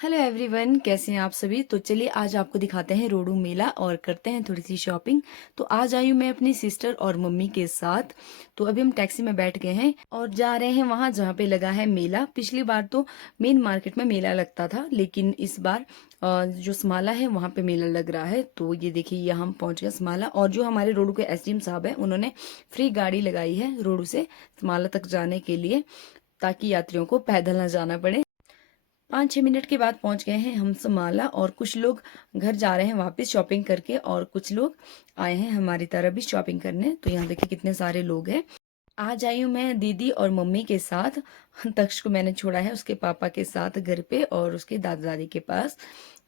Hello everyone, कैसे हैं आप सभी। तो चलिए आज आपको दिखाते हैं रोडू मेला और करते हैं थोड़ी सी शॉपिंग। तो आज आई हूँ मैं अपनी सिस्टर और मम्मी के साथ। तो अभी हम टैक्सी में बैठ गए हैं और जा रहे हैं वहां जहाँ पे लगा है मेला। पिछली बार तो मेन मार्केट में मेला लगता था, लेकिन इस बार जो स्माला है वहां पे मेला लग रहा है। तो ये देखिए, यहाँ हम पहुंच गए स्माला। और जो हमारे रोडू के एसडीएम साहब हैं, उन्होंने फ्री गाड़ी लगाई है रोडू से स्माला तक जाने के लिए, ताकि यात्रियों को पैदल ना जाना पड़े। 5-6 मिनट के बाद पहुंच गए हैं हम समाला। और कुछ लोग घर जा रहे हैं वापस शॉपिंग करके, और कुछ लोग आए हैं हमारी तरह भी शॉपिंग करने। तो यहाँ देखिए कितने सारे लोग हैं। आज आई हूँ मैं दीदी और मम्मी के साथ। तक्ष को मैंने छोड़ा है उसके पापा के साथ घर पे और उसके दादा दादी के पास।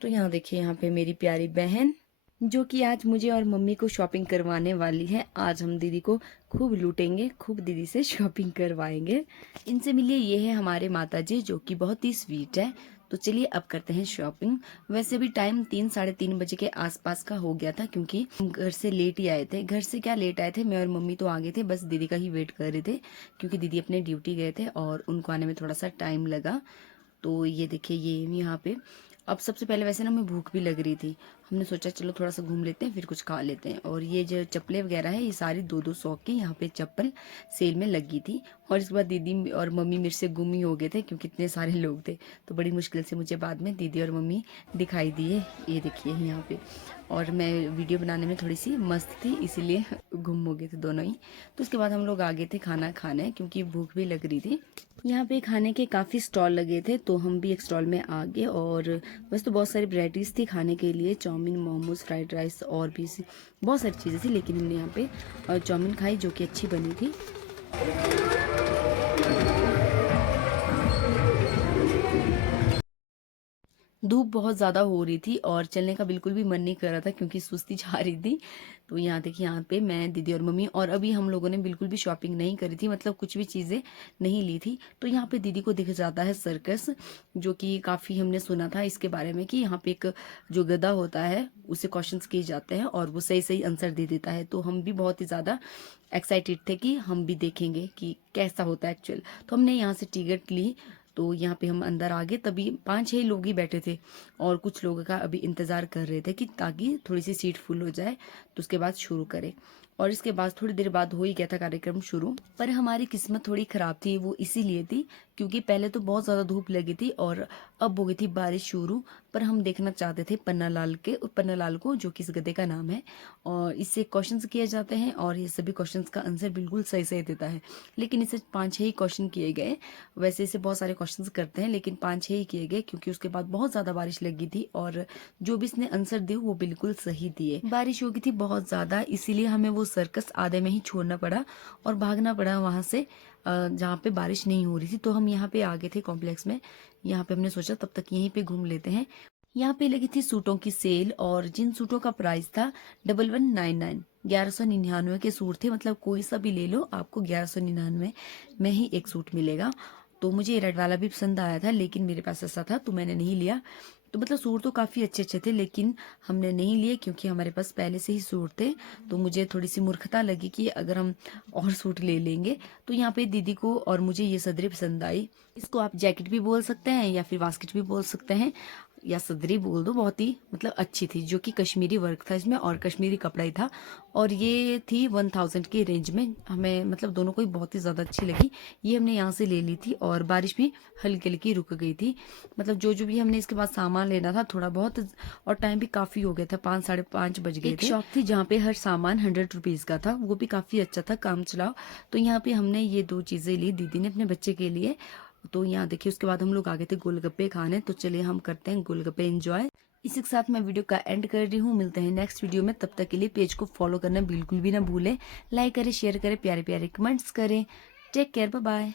तो यहाँ देखिए, यहाँ पे मेरी प्यारी बहन जो कि आज मुझे और मम्मी को शॉपिंग करवाने वाली है। आज हम दीदी को खूब लूटेंगे, खूब दीदी से शॉपिंग करवाएंगे। इनसे मिलिए, ये है हमारे माता जी जो कि बहुत ही स्वीट है। तो चलिए अब करते हैं शॉपिंग। वैसे भी टाइम 3-3:30 बजे के आसपास का हो गया था, क्योंकि हम घर से लेट ही आए थे। घर से क्या लेट आए थे, मैं और मम्मी तो आगे थे, बस दीदी का ही वेट कर रहे थे, क्योंकि दीदी अपने ड्यूटी गए थे और उनको आने में थोड़ा सा टाइम लगा। तो ये देखिए, ये यहाँ पे अब सबसे पहले वैसे ना हमें भूख भी लग रही थी। हमने सोचा चलो थोड़ा सा घूम लेते हैं, फिर कुछ खा लेते हैं। और ये जो चप्पलें वगैरह है, ये सारी 2-2 सौ की यहाँ पे चप्पल सेल में लगी थी। और इसके बाद दीदी और मम्मी मेरे से गुम ही हो गए थे, क्योंकि इतने सारे लोग थे। तो बड़ी मुश्किल से मुझे बाद में दीदी और मम्मी दिखाई दिए। ये देखिए यहाँ पे। और मैं वीडियो बनाने में थोड़ी सी मस्त थी, इसीलिए गुम हो गए थे दोनों ही। तो उसके बाद हम लोग आगे थे खाना खाने, क्योंकि भूख भी लग रही थी। यहाँ पे खाने के काफ़ी स्टॉल लगे थे, तो हम भी एक स्टॉल में आ गए। और वैसे तो बहुत सारी वैरायटीज़ थी खाने के लिए, चाउमीन, मोमोज, फ्राइड राइस और भी बहुत सारी चीज़ें थी। लेकिन हमने यहाँ पे चाउमीन खाई, जो कि अच्छी बनी थी। धूप बहुत ज़्यादा हो रही थी और चलने का बिल्कुल भी मन नहीं कर रहा था, क्योंकि सुस्ती छा रही थी। तो यहाँ देखिए, यहाँ पे मैं, दीदी और मम्मी, और अभी हम लोगों ने बिल्कुल भी शॉपिंग नहीं करी थी, मतलब कुछ भी चीज़ें नहीं ली थी। तो यहाँ पे दीदी को दिख जाता है सर्कस, जो कि काफ़ी हमने सुना था इसके बारे में, कि यहाँ पे एक जो गधा होता है उसे क्वेश्चंस किए जाते हैं और वो सही सही आंसर दे देता है। तो हम भी बहुत ही ज़्यादा एक्साइटेड थे कि हम भी देखेंगे कि कैसा होता है एक्चुअल। तो हमने यहाँ से टिकट ली। तो यहाँ पे हम अंदर आ गए, तभी 5-6 लोग ही बैठे थे और कुछ लोगों का अभी इंतजार कर रहे थे, कि ताकि थोड़ी सी सीट फुल हो जाए तो उसके बाद शुरू करें। और इसके बाद थोड़ी देर बाद हो ही गया था कार्यक्रम शुरू। पर हमारी किस्मत थोड़ी खराब थी, वो इसीलिए थी क्योंकि पहले तो बहुत ज्यादा धूप लगी थी और अब हो गई थी बारिश शुरू। पर हम देखना चाहते थे पन्ना लाल को, जो कि इस गधे का नाम है। और इससे क्वेश्चंस किए जाते हैं और ये सभी क्वेश्चंस का आंसर बिल्कुल सही सही देता है। लेकिन इसे 5-6 ही क्वेश्चन किए गए। वैसे इसे बहुत सारे क्वेश्चंस करते हैं, लेकिन 5-6 ही किए गए, क्योंकि उसके बाद बहुत ज्यादा बारिश लगी थी और जो भी इसने आंसर दिए वो बिल्कुल सही दिए। बारिश हो गई थी बहुत ज्यादा, इसीलिए हमें वो सर्कस आधे में ही छोड़ना पड़ा और भागना पड़ा वहां से, जहाँ पे बारिश नहीं हो रही थी। तो हम यहाँ पे आ गए थे कॉम्प्लेक्स में। यहाँ पे हमने सोचा तब तक यहीं पे घूम लेते हैं। यहाँ पे लगी थी सूटों की सेल, और जिन सूटों का प्राइस था 1199, 1199 के सूट थे। मतलब कोई सा भी ले लो, आपको 1199 में ही एक सूट मिलेगा। तो मुझे रेड वाला भी पसंद आया था, लेकिन मेरे पास ऐसा था तो मैंने नहीं लिया। तो मतलब सूट तो काफ़ी अच्छे अच्छे थे, लेकिन हमने नहीं लिए क्योंकि हमारे पास पहले से ही सूट थे। तो मुझे थोड़ी सी मूर्खता लगी कि अगर हम और सूट ले लेंगे। तो यहाँ पे दीदी को और मुझे ये सदरी पसंद आई। इसको आप जैकेट भी बोल सकते हैं या फिर बास्केट भी बोल सकते हैं, या सदरी बोल दो। बहुत ही मतलब अच्छी थी, जो कि कश्मीरी वर्क था इसमें और कश्मीरी कपड़ा ही था। और ये थी 1000 की रेंज में। हमें मतलब दोनों को ही बहुत ही ज़्यादा अच्छी लगी। ये हमने यहाँ से ले ली थी और बारिश भी हल्की हल्की रुक गई थी। मतलब जो जो भी हमने इसके बाद सामान लेना था थोड़ा बहुत, और टाइम भी काफ़ी हो गया था, 5-5:30 बज गए थे। एक शॉप थी जहाँ पे हर सामान 100 रुपीज़ का था, वो भी काफ़ी अच्छा था, काम चलाओ। तो यहाँ पे हमने ये 2 चीज़ें ली दीदी ने अपने बच्चे के लिए। तो यहाँ देखिए, उसके बाद हम लोग आ गए थे गोलगप्पे खाने। तो चलिए हम करते हैं गोलगप्पे एंजॉय। इसी के साथ मैं वीडियो का एंड कर रही हूँ। मिलते हैं नेक्स्ट वीडियो में, तब तक के लिए पेज को फॉलो करना बिल्कुल भी ना भूलें। लाइक करें, शेयर करें, प्यारे प्यारे कमेंट्स करें। Take care, bye bye.